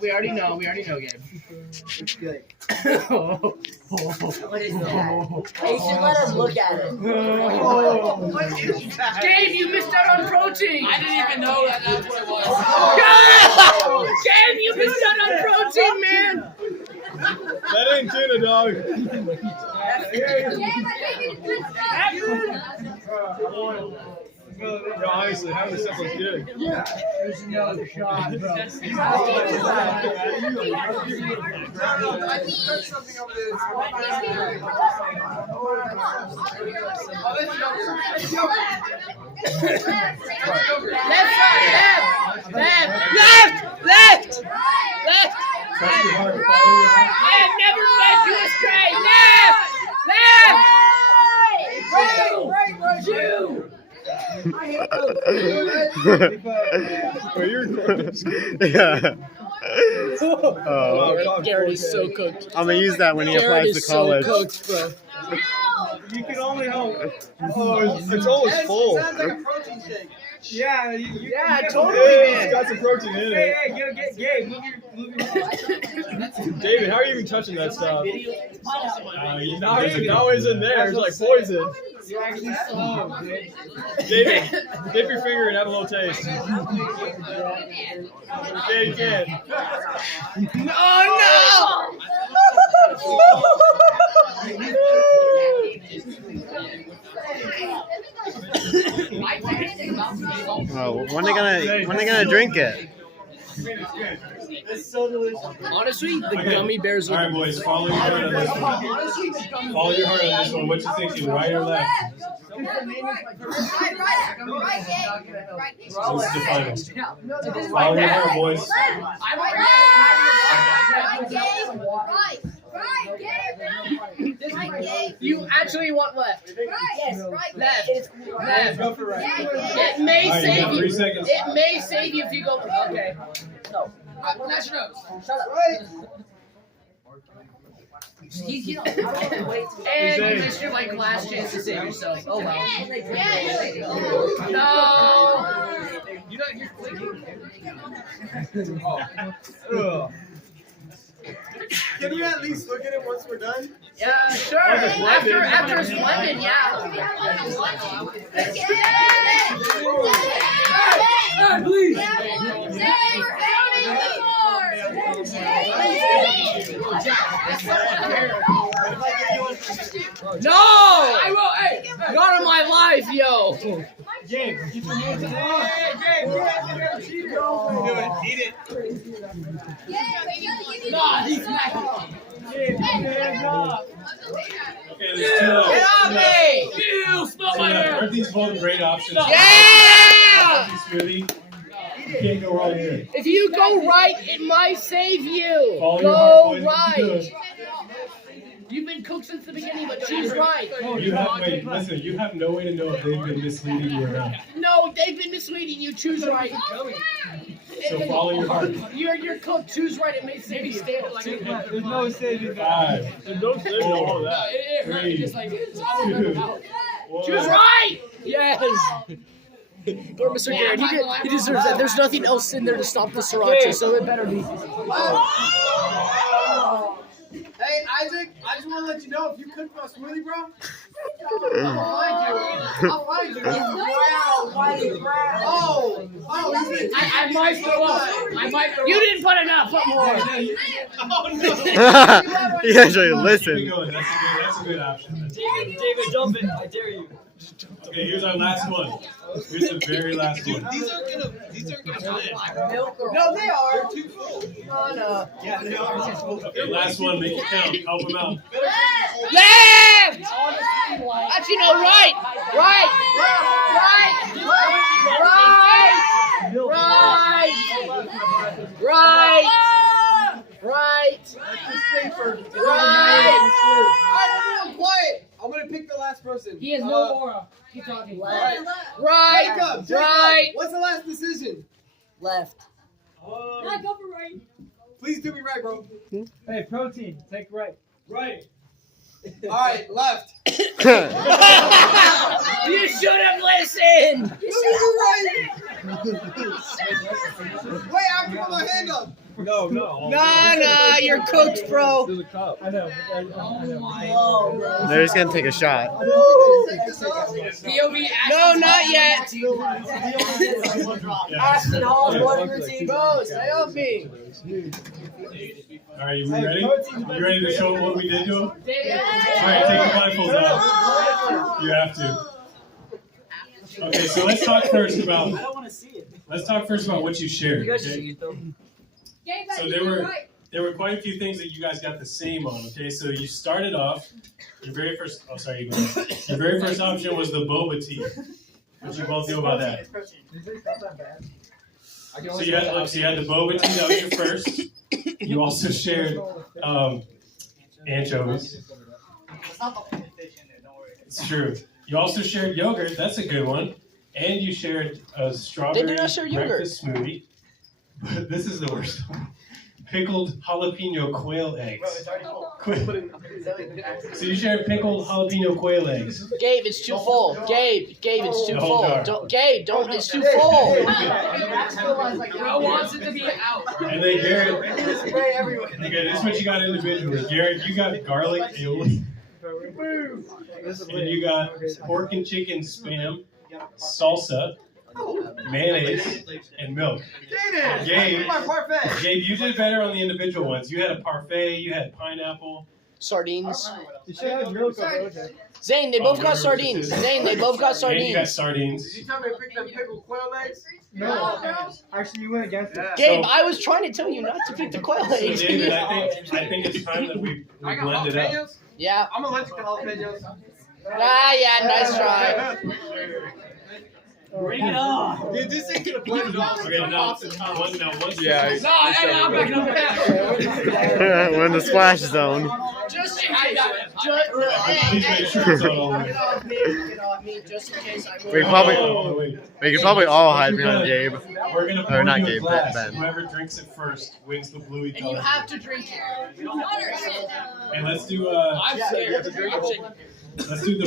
We already know, Gabe. It's good. What is that? Hey, you should let us look at it. What is that? Gabe, you missed out on protein. I didn't even know that's what it was. Gabe, you missed out on protein, man. That ain't tuna, dog. Yo, honestly, how this stuff looks good. There's another shot, bro. I just touched something over there. Left side, left. Touch your heart, follow your heart. I have never led you astray. Left. Two. Well, you're Yeah. Garrett is so cooked. I'm gonna use that when he Garrett applies to is so college. cooked, bro. You can only help. Oh, it's always full. Sounds like a protein shake. Yeah, Yeah, totally, It's man. got some protein in it. Get Gabe. Move your David, how are you even touching that stuff? Now he's in there. It's like poison. You're actually slow, dude. David, dip your finger and have a little taste. Yeah, you can. Oh Oh, when they gonna drink it? It's so delicious. no! Honestly, the gummy bears All are right, boys, follow your heart on this one. Follow your heart on this one. What you thinking, right or left? This is the final. Follow your heart, boys. You actually want left. Yes, Left. Go for right. It may All right, you save got you. 3 seconds. It may save you if you go. Okay. No. That's your nose. Shut up. And you missed your like last chance to save yourself. Oh wow. No. You don't. You're clicking. Can we at least look at it once we're done? Yeah, sure. After it's blended, yeah. No! I will. Hey, not in my life, yo. Gabe, get your hands in Eat it. Nah, he's not. Gabe, get your hands up. Okay, there's 2 left. Get off me! You smell my hair. Aren't these both great options? Yeah! Smoothie. You can't go wrong here. If you go right, it might save you. Follow your heart, Go boys. right. Good. You've been cooked since the beginning, but choose right. Listen, you have no way to know if they've been misleading you or not. No, they've been misleading you. Choose right. So follow your heart. You're cooked. Choose right. It may save you. There's no saving that. 5, 4, It hurt. 3, Just like 2, choose 1. right. Yes. Poor Mr. Garrett. He deserves that. There's nothing else in there to stop the sriracha, so it better be. Hey, Isaac, I just want to let you know if you cook my smoothie, bro, I'll find you. I might throw up. You didn't put enough. Put more. You actually listen. Keep going. That's a good option. David, jump it. I dare you. Okay, here's our last one. Here's the very last one. These aren't gonna live. No, they are. They're too full. Yeah, they are. Okay, last one. Make it count. Help them out. Left. Actually, no. Right. Right. Quiet. I'm gonna pick the last person. He has no aura. Keep talking. Right. Right. What's the last decision? Left. Please do me right, bro. Hey, protein. Take right. Right. All right, left. You should have listened. Wait, I have to put my hand up. No. Nah, you're cooked, bro. There's a cup. I know. They're just gonna take a shot. POV. No, not yet. Ashton Hall's morning routine. Bro, stay on me. All right, you ready? You ready to show what we did to him? All right, take the blindfolds off. You have to. Okay, so let's talk first about. I don't want to see it. Let's talk first about what you shared. Okay? So there were quite a few things that you guys got the same on. Okay, so you started off. Your very first. Oh, sorry. You go ahead. Your very first option was the boba tea. What you both know about that? So you had the boba tea. That was your first. You also shared anchovies. It's true. You also shared yogurt. That's a good one. And you shared a strawberry They did not share yogurt. breakfast smoothie. But this is the worst one. Pickled jalapeno quail eggs. So you shared pickled jalapeno quail eggs. Gabe, it's too full. Gabe, it's too No, full. no. Gabe, it's too full. Bro wants it to be out. And then Garrett, okay, this is what you got individually. Garrett, you got garlic aioli. And you got pork and chicken spam, salsa, mayonnaise, and milk. Gabe, you did better on the individual ones. You had a parfait, you had pineapple. Sardines. You should have milk on OJ. Zane, they both got sardines. Zane, they both got And you got sardines. sardines. Did you tell me to pick them pickled quail eggs? No. Actually, you went against it. Gabe, I was trying to tell you not to pick the quail So eggs. David, I think it's time that we blend it up. Yeah. I'm allergic to jalapenos. Yeah, nice try. Bring it on. Dude, this ain't gonna blend it off. Okay, now once Yeah. No, I'm back. We're in the splash zone. Just in I case. got it. please make sure it's not all the way. Get off me, just in case I We could probably all hide behind Gabe. We're gonna Or pour not you a Gabe, glass. Ben. Whoever drinks it first wins the bluey And you color. have to drink it. And let's do I'm scared. I'm shaking. let's do the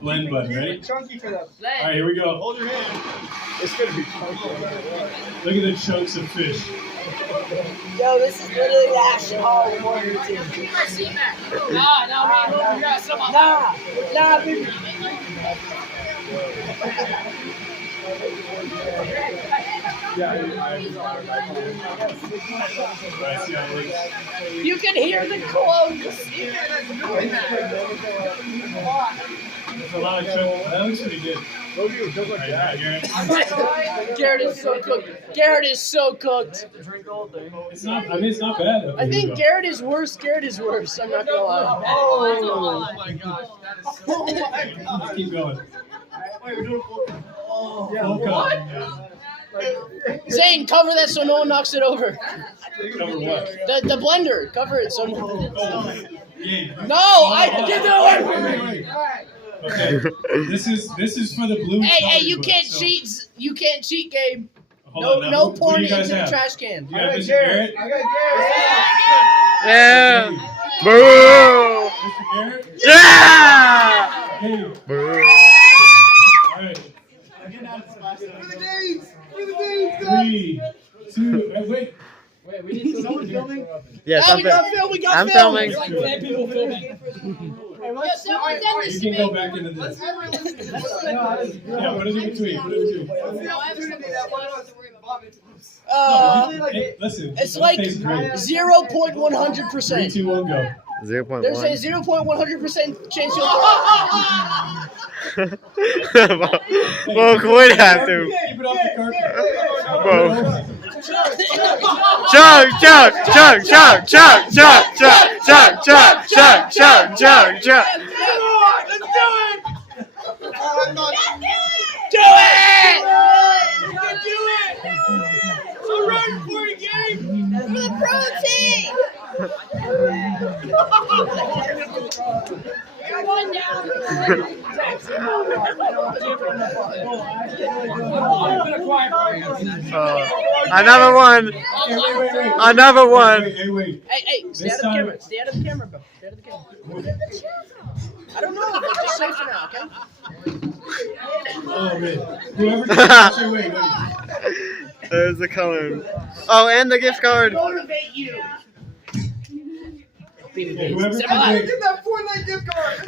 blend button. Ready? Chunky for them. All right, here we go. Hold your hand. It's gonna be chunky. Look at the chunks of fish. Yo, this is literally the Ashton Hall morning routine. Nah, man. You got some on Nah, baby. Right, see how it looks. You can hear the clones. There's a lot of chunks. That looks pretty good. All right, Garrett. Garrett is so cooked. Garrett is so cooked. It's not. I mean, it's not bad. Okay, I here we think go. Garrett is worse. Garrett is worse. I'm not gonna lie. Oh my gosh. That is so Let's keep going. Wait, we're doing Full cup. Zane, cover that so no one knocks it over. Cover what? The blender, cover it so no. Oh, Gabe. No, I did that one. Wait. Okay, this is for the blue. Hey, you book, can't so- cheat. You can't cheat, Gabe. Hold No, on, now, no who do pouring you it guys into the have? trash can. You have Mr. Garrett? I got Garrett. Yeah. Boo. Mr. Garrett? Yeah. Hey, Boo. all right. For the games. For the games. 3, 2, wait. Wait, we need someone filming. Yes, Oh, I'm we got film. We got I'm film. filming. Like 10 people filming. You can go back into this. Yeah, put it in between. Put it in between. Hey, listen. It's that like tastes great. 0.100%. 3, 2, 1, go. 0.1. There's a 0.100% chance you'll. Well, quit have to. Keep it off the carpet. Bro. Chug, chug, chug, chug, chug, chug, chug, chug, chug, chug, chug, chug, chug. Do it! For the protein! Another one. Wait. Another one. Wait. Hey, stay This out of the time- camera. Stay out of the camera, bro. Stay out of the camera. I don't know. Just safe for now, okay? Oh, man. Whoever wait. There's the color. Oh, and the gift card. Motivate you. Okay, whoever Get can drink. that Fortnite gift card.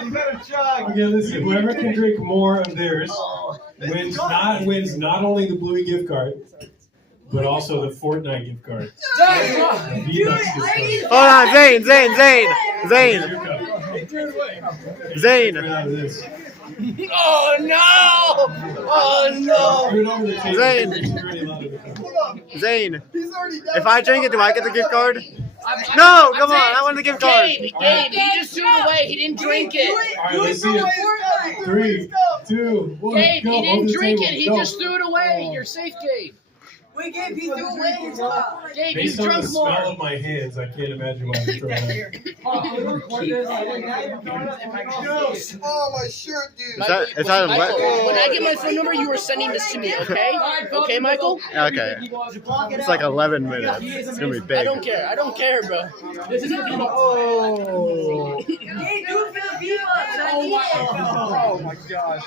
You better chug. Okay, listen. Whoever can drink more of theirs wins not only the Bluey gift card, but also the Fortnite gift card. The V-Bucks gift card. Hold on, Zane. Here's your cup. Zane. Right out of this. Oh no! Oh no! Throw it over the table. Zane. You're already allowed to become. Zane. He's already done. If I drink it, do I get the gift card? No, come on. I want the gift card. Gabe, he just threw it away. He didn't drink it. All right, let's see it. 3, 2, 1, Gabe, go. he Over didn't the drink table. it. He Go. just threw it away. You're safe, Gabe. We gave you the away as well. Gabe, you Based on the drunk smell more. of my hands, I can't imagine why I'm throwing it. Oh, my shirt, dude. Is that a Michael, wet? when I get my phone number, you are sending this to me, okay? Okay, Michael? Okay. It's like 11 minutes. It's gonna be big. I don't care. I don't care, bro. This is Hey, do it for the V-Bucks. I need it. Oh my gosh.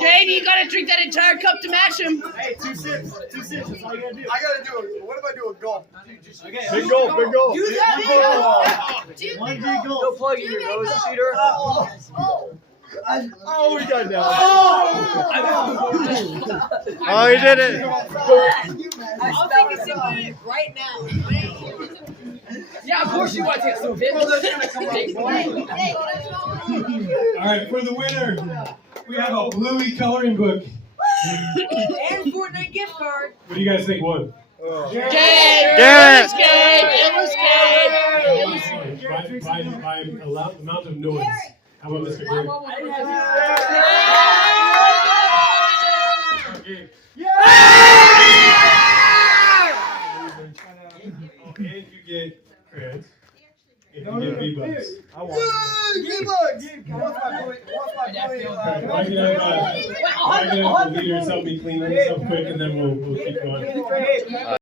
Gabe, you gotta drink that entire cup to match him. Hey, 2 sips. 2 sips. That's all you gotta do. I gotta do it. What if I do a golf? Okay, big goal. Big goal. Do that, One big goal. Go plug in your nose, shooter. Oh, we got it now. Oh, he did it. I'll take a sip of it right now. Yeah, of course you want to take some big. All right, for the winner, we have a Bluey coloring book. And Fortnite gift card. What do you guys think won? Gabe! Garrett! It was Gabe! By amount of noise. How about Mr. Green? And you get credits. And you get V-Bucks. I want it. V-Bucks. What's my boy? Alright, I can have the leaders help me clean this up quick, and then we'll keep going.